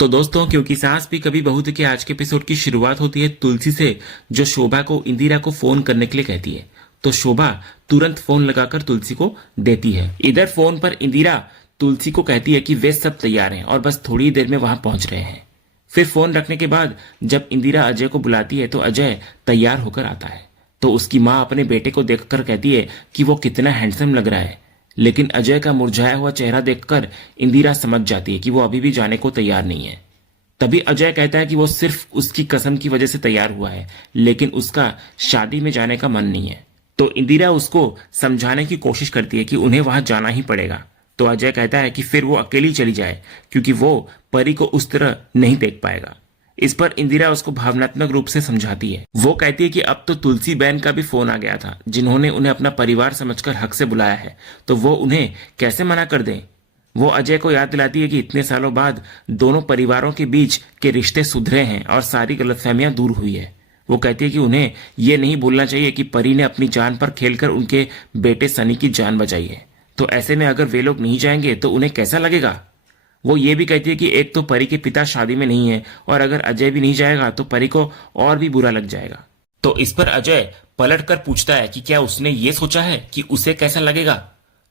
तो दोस्तों, क्योंकि सास भी कभी बहू थी के आज के एपिसोड की शुरुआत होती है तुलसी से, जो शोभा को इंदिरा को फोन करने के लिए कहती है। तो शोभा तुरंत फोन लगाकर तुलसी को देती है। इधर फोन पर इंदिरा तुलसी को कहती है कि वे सब तैयार हैं और बस थोड़ी देर में वहां पहुंच रहे हैं। फिर फोन रखने के बाद जब इंदिरा अजय को बुलाती है तो अजय तैयार होकर आता है। तो उसकी माँ अपने बेटे को देखकर कहती है कि वो कितना हैंडसम लग रहा है, लेकिन अजय का मुरझाया हुआ चेहरा देखकर इंदिरा समझ जाती है कि वो अभी भी जाने को तैयार नहीं है। तभी अजय कहता है कि वो सिर्फ उसकी कसम की वजह से तैयार हुआ है, लेकिन उसका शादी में जाने का मन नहीं है। तो इंदिरा उसको समझाने की कोशिश करती है कि उन्हें वहां जाना ही पड़ेगा। तो अजय कहता है कि फिर वो अकेली चली जाए, क्योंकि वो परी को उस तरह नहीं देख पाएगा। इस पर इंदिरा उसको भावनात्मक रूप से समझाती है। वो कहती है कि अब तो तुलसी बहन का भी फोन आ गया था, जिन्होंने उन्हें अपना परिवार समझकर हक से बुलाया है, तो वो उन्हें कैसे मना कर दें। वो अजय को याद दिलाती है कि इतने सालों बाद दोनों परिवारों के बीच के रिश्ते सुधरे हैं और सारी गलतफहमियां दूर हुई है। वो कहती है कि उन्हें ये नहीं भूलना चाहिए कि परी ने अपनी जान पर खेलकर उनके बेटे सनी की जान बचाई है। तो ऐसे में अगर वे लोग नहीं जाएंगे तो उन्हें कैसा लगेगा। वो ये भी कहती है कि एक तो परी के पिता शादी में नहीं है, और अगर अजय भी नहीं जाएगा तो परी को और भी बुरा लग जाएगा। तो इस पर अजय पलट कर पूछता है कि क्या उसने ये सोचा है कि उसे कैसा लगेगा।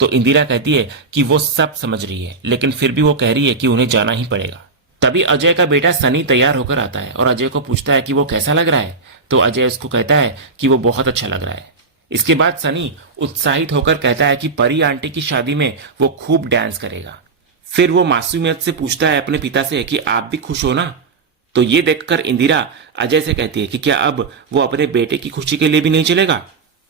तो इंदिरा कहती है कि वो सब समझ रही है, लेकिन फिर भी वो कह रही है कि उन्हें जाना ही पड़ेगा। तभी अजय का बेटा सनी तैयार होकर आता है और अजय को पूछता है कि वो कैसा लग रहा है। तो अजय उसको कहता है कि वो बहुत अच्छा लग रहा है। इसके बाद सनी उत्साहित होकर कहता है कि परी आंटी की शादी में वो खूब डांस करेगा। फिर वो मासूमियत से पूछता है अपने पिता से कि आप भी खुश हो ना। तो ये देखकर इंदिरा अजय से कहती है कि क्या अब वो अपने बेटे की खुशी के लिए भी नहीं चलेगा।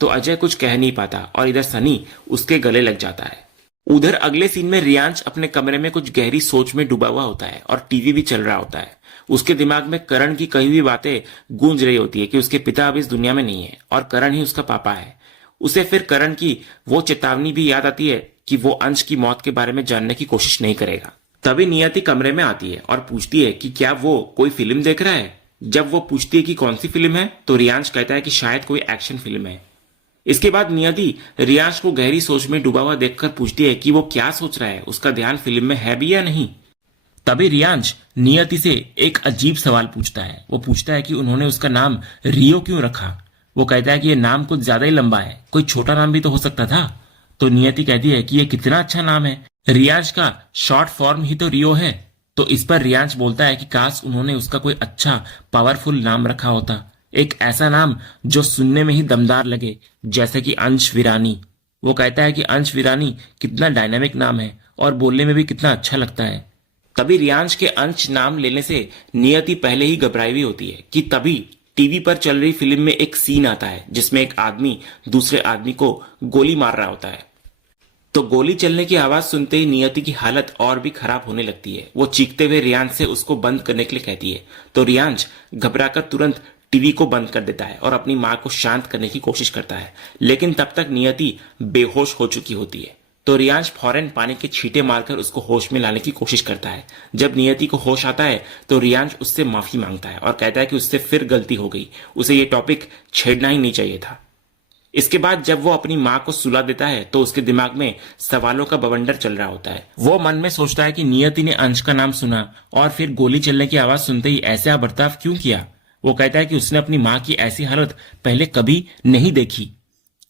तो अजय कुछ कह नहीं पाता और इधर सनी उसके गले लग जाता है। उधर अगले सीन में रियांश अपने कमरे में कुछ गहरी सोच में डूबा हुआ होता है और टीवी भी चल रहा होता है। उसके दिमाग में करण की कही हुई बातें गूंज रही होती है कि उसके पिता अब इस दुनिया में नहीं है और करण ही उसका पापा है। उसे फिर करण की वो चेतावनी भी याद आती है कि वो अंश की मौत के बारे में जानने की कोशिश नहीं करेगा। तभी नियति कमरे में आती है और पूछती है कि क्या वो कोई फिल्म देख रहा है। जब वो पूछती है कि कौन सी फिल्म है, तो रियांश कहता है कि शायद कोई एक्शन फिल्म है। इसके बाद नियति रियांश को गहरी सोच में डूबा हुआ देखकर पूछती है कि वो क्या सोच रहा है, उसका ध्यान फिल्म में है भी या नहीं। तभी रियांश नियति से एक अजीब सवाल पूछता है। वो पूछता है कि उन्होंने उसका नाम रियो क्यों रखा। वो कहता है कि ये नाम कुछ ज्यादा ही लंबा है, कोई छोटा नाम भी तो हो सकता था। तो नियति कहती है कि ये कितना अच्छा नाम है, रियांश का शॉर्ट फॉर्म ही तो रियो है। तो इस पर रियांश बोलता है कि काश उन्होंने उसका कोई अच्छा पावरफुल नाम रखा होता, एक ऐसा नाम जो सुनने में ही दमदार लगे, जैसे कि अंश वीरानी। वो कहता है कि अंश वीरानी कितना डायनामिक नाम है और बोलने में भी कितना अच्छा लगता है। तभी रियांश के अंश नाम लेने से नियति पहले ही घबराई हुई होती है कि तभी टीवी पर चल रही फिल्म में एक सीन आता है जिसमें एक आदमी दूसरे आदमी को गोली मार रहा होता है। तो गोली चलने की आवाज सुनते ही नियति की हालत और भी खराब होने लगती है। वो चीखते हुए रियांश से उसको बंद करने के लिए कहती है। तो रियांश घबराकर तुरंत टीवी को बंद कर देता है और अपनी मां को शांत करने की कोशिश करता है, लेकिन तब तक नियति बेहोश हो चुकी होती है। तो रियांश फौरन पानी के छींटे मारकर उसको होश में लाने की कोशिश करता है। जब नियति को होश आता है तो रियांश उससे माफी मांगता है और कहता है कि उससे फिर गलती हो गई, उसे ये टॉपिक छेड़ना ही नहीं चाहिए था। इसके बाद जब वो अपनी मां को सुला देता है तो उसके दिमाग में सवालों का बवंडर चल रहा होता है। वो मन में सोचता है कि नियति ने अंश का नाम सुना और फिर गोली चलने की आवाज सुनते ही ऐसा बर्ताव क्यों किया। वो कहता है कि उसने अपनी मां की ऐसी हालत पहले कभी नहीं देखी।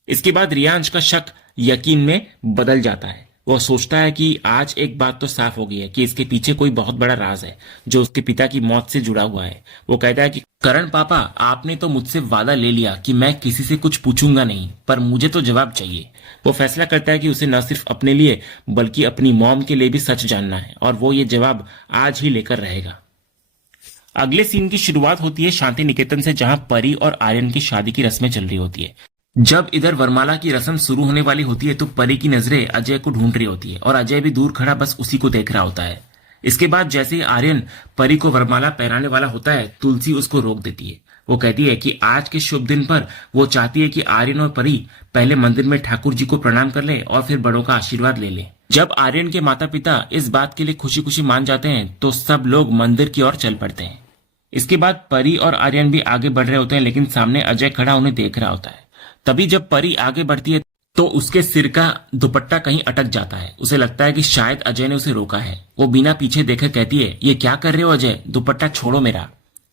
इसके बाद रियांश का शक यकीन में बदल जाता है। वह सोचता है कि आज एक बात तो साफ हो गई है कि इसके पीछे कोई बहुत बड़ा राज है जो उसके पिता की मौत से जुड़ा हुआ है। वो कहता है कि करण पापा, आपने तो मुझसे वादा ले लिया कि मैं किसी से कुछ पूछूंगा नहीं, पर मुझे तो जवाब चाहिए। वो फैसला करता है कि उसे न सिर्फ अपने लिए बल्कि अपनी मॉम के लिए भी सच जानना है और वो ये जवाब आज ही लेकर रहेगा। अगले सीन की शुरुआत होती है शांति निकेतन से, जहां परी और आर्यन की शादी की रस्में चल रही होती है। जब इधर वरमाला की रस्म शुरू होने वाली होती है तो परी की नजरें अजय को ढूंढ रही होती है और अजय भी दूर खड़ा बस उसी को देख रहा होता है। इसके बाद जैसे ही आर्यन परी को वरमाला पहनाने वाला होता है, तुलसी उसको रोक देती है। वो कहती है कि आज के शुभ दिन पर वो चाहती है कि आर्यन और परी पहले मंदिर में ठाकुर जी को प्रणाम कर ले और फिर बड़ों का आशीर्वाद ले ले। जब आर्यन के माता पिता इस बात के लिए खुशी खुशी मान जाते हैं तो सब लोग मंदिर की ओर चल पड़ते हैं। इसके बाद परी और आर्यन भी आगे बढ़ रहे होते हैं, लेकिन सामने अजय खड़ा उन्हें देख रहा होता है। तभी जब परी आगे बढ़ती है तो उसके सिर का दुपट्टा कहीं अटक जाता है। उसे लगता है कि शायद अजय ने उसे रोका है। वो बिना पीछे देखे कहती है, ये क्या कर रहे हो अजय, दुपट्टा छोड़ो मेरा।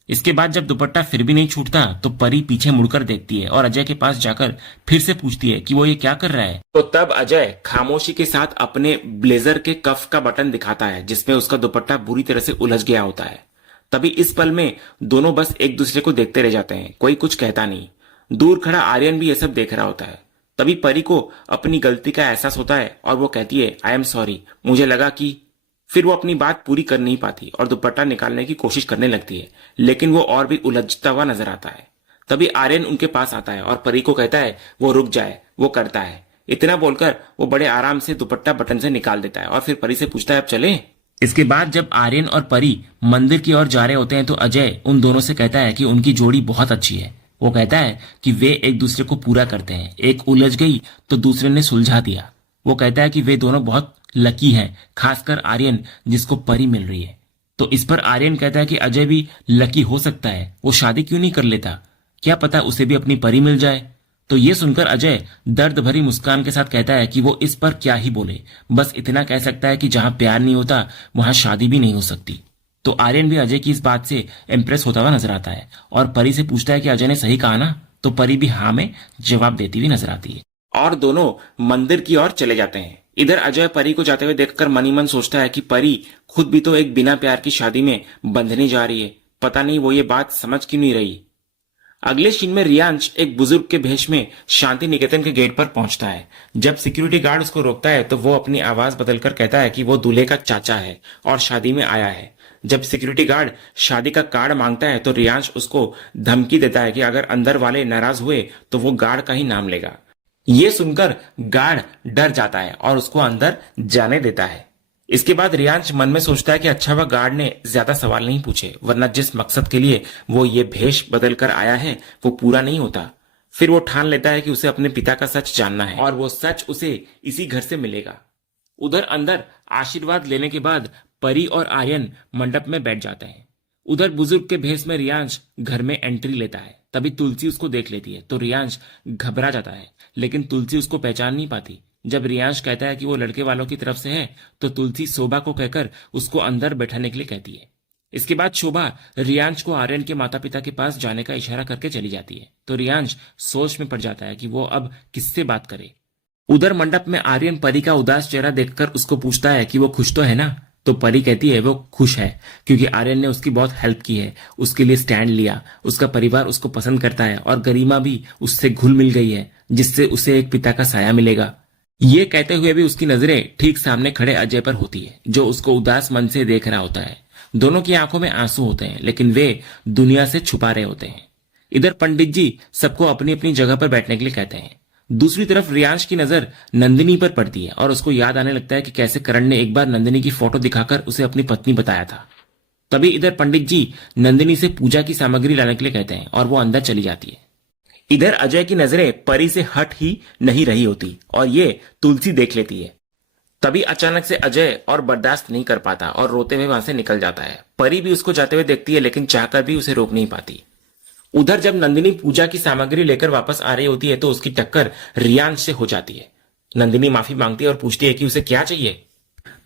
इसके बाद जब दुपट्टा फिर भी नहीं छूटता तो परी पीछे मुड़कर देखती है और अजय के पास जाकर फिर से पूछती है कि वो ये क्या कर रहा है। तो तब अजय खामोशी के साथ अपने ब्लेजर के कफ का बटन दिखाता है जिसमें उसका दुपट्टा बुरी तरह से उलझ गया होता है। तभी इस पल में दोनों बस एक दूसरे को देखते रह जाते हैं, कोई कुछ कहता नहीं। दूर खड़ा आर्यन भी ये सब देख रहा होता है। तभी परी को अपनी गलती का एहसास होता है और वो कहती है, आई एम सॉरी, मुझे लगा कि। फिर वो अपनी बात पूरी कर नहीं पाती और दुपट्टा निकालने की कोशिश करने लगती है, लेकिन वो और भी उलझता हुआ नजर आता है। तभी आर्यन उनके पास आता है और परी को कहता है वो रुक जाए, वो करता है। इतना बोलकर वो बड़े आराम से दुपट्टा बटन से निकाल देता है और फिर परी से पूछता है अब चलें। इसके बाद जब आर्यन और परी मंदिर की ओर जा रहे होते हैं तो अजय उन दोनों से कहता है कि उनकी जोड़ी बहुत अच्छी है। वो कहता है कि वे एक दूसरे को पूरा करते हैं, एक उलझ गई तो दूसरे ने सुलझा दिया। वो कहता है कि वे दोनों बहुत लकी हैं, खासकर आर्यन जिसको परी मिल रही है। तो इस पर आर्यन कहता है कि अजय भी लकी हो सकता है, वो शादी क्यों नहीं कर लेता, क्या पता उसे भी अपनी परी मिल जाए। तो ये सुनकर अजय दर्द भरी मुस्कान के साथ कहता है कि वो इस पर क्या ही बोले, बस इतना कह सकता है कि जहां प्यार नहीं होता वहां शादी भी नहीं हो सकती। तो आर्यन भी अजय की इस बात से इंप्रेस होता हुआ नजर आता है और परी से पूछता है कि अजय ने सही कहा ना। तो परी भी हाँ में जवाब देती हुई नजर आती है और दोनों मंदिर की ओर चले जाते हैं। इधर अजय परी को जाते हुए देखकर मन ही मन सोचता है कि परी खुद भी तो एक बिना प्यार की शादी में बंधने जा रही है, पता नहीं वो ये बात समझ क्यों नहीं रही। अगले सीन में रियांश एक बुजुर्ग के भेष में शांति निकेतन के गेट पर पहुंचता है। जब सिक्योरिटी गार्ड उसको रोकता है तो वो अपनी आवाज बदलकर कहता है कि वो दूल्हे का चाचा है और शादी में आया है। जब सिक्योरिटी गार्ड शादी का कार्ड मांगता है तो रियांश उसको धमकी देता है कि अगर अंदर वाले नाराज हुए तो वो गार्ड का ही नाम लेगा। ये सुनकर गार्ड डर जाता है और उसको अंदर जाने देता है। इसके बाद रियांश मन में सोचता है कि अच्छा वह गार्ड ने ज्यादा सवाल नहीं पूछे, वरना जिस मकसद के लिए वो ये भेष बदल कर आया है वो पूरा नहीं होता। फिर वो ठान लेता है कि उसे अपने पिता का सच जानना है और वो सच उसे इसी घर से मिलेगा। उधर अंदर आशीर्वाद लेने के बाद परी और आर्यन मंडप में बैठ जाते हैं। उधर बुजुर्ग के भेष में रियांश घर में एंट्री लेता है। तभी तुलसी उसको देख लेती है तो रियांश घबरा जाता है, लेकिन तुलसी उसको पहचान नहीं पाती। जब रियांश कहता है कि वो लड़के वालों की तरफ से है तो तुलसी शोभा को कहकर उसको अंदर बैठाने के लिए कहती है। इसके बाद शोभा रियांश को आर्यन के माता पिता के पास जाने का इशारा करके चली जाती है। तो रियांश सोच में पड़ जाता है कि वो अब किससे बात करे। उधर मंडप में आर्यन परी का उदास चेहरा देखकर उसको पूछता है कि वो खुश तो है ना। तो परी कहती है वो खुश है क्योंकि आर्यन ने उसकी बहुत हेल्प की है, उसके लिए स्टैंड लिया, उसका परिवार उसको पसंद करता है और गरिमा भी उससे घुल मिल गई है जिससे उसे एक पिता का साया मिलेगा। ये कहते हुए भी उसकी नजरें ठीक सामने खड़े अजय पर होती है जो उसको उदास मन से देख रहा होता है। दोनों की आंखों में आंसू होते हैं लेकिन वे दुनिया से छुपा रहे होते हैं। इधर पंडित जी सबको अपनी अपनी जगह पर बैठने के लिए कहते हैं। दूसरी तरफ रियांश की नजर नंदिनी पर पड़ती है और उसको याद आने लगता है कि कैसे करण ने एक बार नंदिनी की फोटो दिखाकर उसे अपनी पत्नी बताया था। तभी इधर पंडित जी नंदिनी से पूजा की सामग्री लाने के लिए कहते हैं और वो अंदर चली जाती है। इधर अजय की नजरें परी से हट ही नहीं रही होती और ये तुलसी देख लेती है। तभी अचानक से अजय और बर्दाश्त नहीं कर पाता और रोते हुए वहां से निकल जाता है। परी भी उसको जाते हुए देखती है लेकिन चाहकर भी उसे रोक नहीं पाती। उधर जब नंदिनी पूजा की सामग्री लेकर वापस आ रही होती है तो उसकी टक्कर रियांश से हो जाती है। नंदिनी माफी मांगती है और पूछती है कि उसे क्या चाहिए।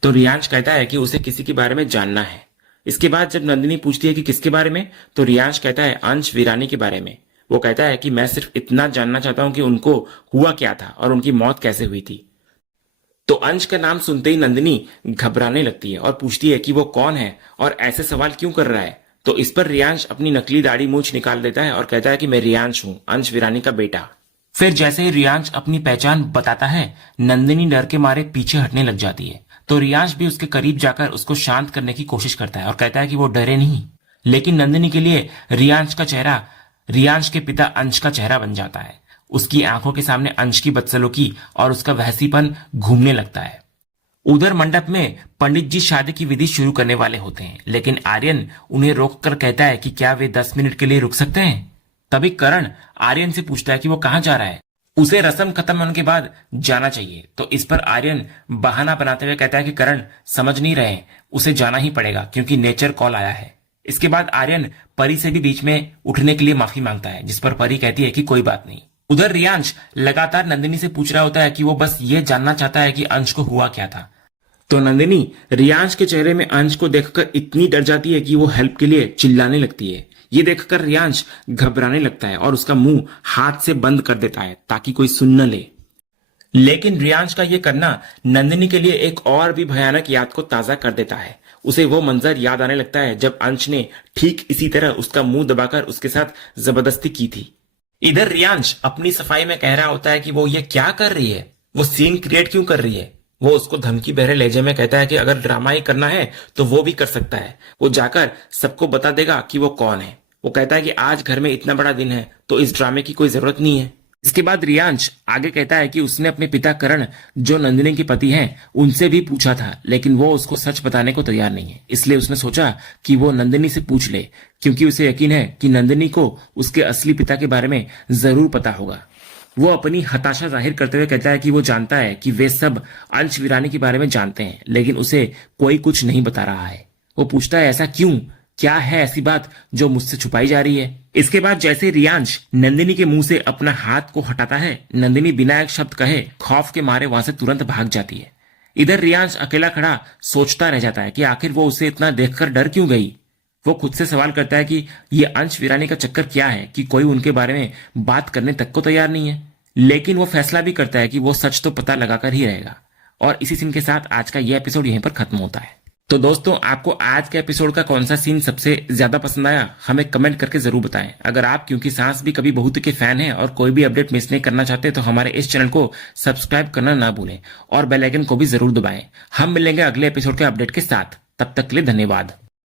तो रियांश कहता है कि उसे किसी के बारे में जानना है। इसके बाद जब नंदिनी पूछती है कि किसके बारे में तो रियांश कहता है अंश वीरानी के बारे में। वो कहता है कि मैं सिर्फ इतना जानना चाहता हूं कि उनको हुआ क्या था और उनकी मौत कैसे हुई थी। तो अंश का नाम सुनते ही नंदिनी घबराने लगती है और पूछती है कि वो कौन है और ऐसे सवाल क्यों कर रहा है। तो इस पर रियांश अपनी नकली दाढ़ी मूंछ निकाल देता है और कहता है कि मैं रियांश हूं, अंश वीरानी का बेटा। फिर जैसे ही रियांश अपनी पहचान बताता है नंदिनी डर के मारे पीछे हटने लग जाती है। तो रियांश भी उसके करीब जाकर उसको शांत करने की कोशिश करता है और कहता है कि वो डरे नहीं। लेकिन नंदिनी के लिए रियांश का चेहरा रियांश के पिता अंश का चेहरा बन जाता है। उसकी आंखों के सामने अंश की बदसलूकी और उसका वहसीपन घूमने लगता है। उधर मंडप में पंडित जी शादी की विधि शुरू करने वाले होते हैं लेकिन आर्यन उन्हें रोककर कहता है कि क्या वे 10 मिनट के लिए रुक सकते हैं। तभी करण आर्यन से पूछता है कि वो कहाँ जा रहा है, उसे रस्म खत्म होने के बाद जाना चाहिए। तो इस पर आर्यन बहाना बनाते हुए कहता है कि करण समझ नहीं रहे, उसे जाना ही पड़ेगा क्योंकि नेचर कॉल आया है। इसके बाद आर्यन परी से भी बीच में उठने के लिए माफी मांगता है जिस पर परी कहती है कि कोई बात नहीं, उधर रियांश लगातार नंदिनी से पूछ रहा होता है कि वो बस ये जानना चाहता है कि अंश को हुआ क्या था। तो नंदिनी रियांश के चेहरे में अंश को देखकर इतनी डर जाती है कि वो हेल्प के लिए चिल्लाने लगती है। ये देखकर रियांश घबराने लगता है और उसका मुंह हाथ से बंद कर देता है ताकि कोई सुन न ले। लेकिन रियांश का ये करना नंदिनी के लिए एक और भी भयानक याद को ताजा कर देता है। उसे वो मंजर याद आने लगता है जब अंश ने ठीक इसी तरह उसका मुंह दबाकर उसके साथ जबरदस्ती की थी। इधर रियांश अपनी सफाई में कह रहा होता है कि वो ये क्या कर रही है, वो सीन क्रिएट क्यों कर रही है। वो उसको धमकी भरे लहजे में कहता है कि अगर ड्रामा ही करना है तो वो भी कर सकता है, वो जाकर सबको बता देगा कि वो कौन है। वो कहता है कि आज घर में इतना बड़ा दिन है तो इस ड्रामे की कोई जरूरत नहीं है। इसके बाद रियांश आगे कहता है कि उसने अपने पिता करण जो नंदिनी के पति हैं उनसे भी पूछा था, लेकिन वो उसको सच बताने को तैयार नहीं है। इसलिए उसने सोचा कि वो नंदिनी से पूछ ले, क्योंकि उसे यकीन है कि नंदिनी को उसके असली पिता के बारे में जरूर पता होगा। वो अपनी हताशा जाहिर करते हुए कहता है कि वो जानता है कि वे सब अंश वीरानी के बारे में जानते हैं, लेकिन उसे कोई कुछ नहीं बता रहा है। वो पूछता है ऐसा क्यों, क्या है ऐसी बात जो मुझसे छुपाई जा रही है। इसके बाद जैसे रियांश नंदिनी के मुंह से अपना हाथ को हटाता है, नंदिनी बिना एक शब्द कहे खौफ के मारे वहां से तुरंत भाग जाती है। इधर रियांश अकेला खड़ा सोचता रह जाता है कि आखिर वो उसे इतना देखकर डर क्यों गई। वो खुद से सवाल करता है कि ये अंश वीरानी का चक्कर क्या है कि कोई उनके बारे में बात करने तक को तैयार नहीं है। लेकिन वो फैसला भी करता है कि वो सच तो पता लगाकर ही रहेगा। और इसी सीन के साथ आज का ये एपिसोड यहीं पर खत्म होता है। तो दोस्तों, आपको आज के एपिसोड का कौन सा सीन सबसे ज्यादा पसंद आया हमें कमेंट करके जरूर बताएं। अगर आप क्योंकि सांस भी कभी बहुत के फैन हैं और कोई भी अपडेट मिस नहीं करना चाहते तो हमारे इस चैनल को सब्सक्राइब करना ना भूलें और बेल आइकन को भी जरूर दबाएं। हम मिलेंगे अगले एपिसोड के अपडेट के साथ, तब तक के लिए धन्यवाद।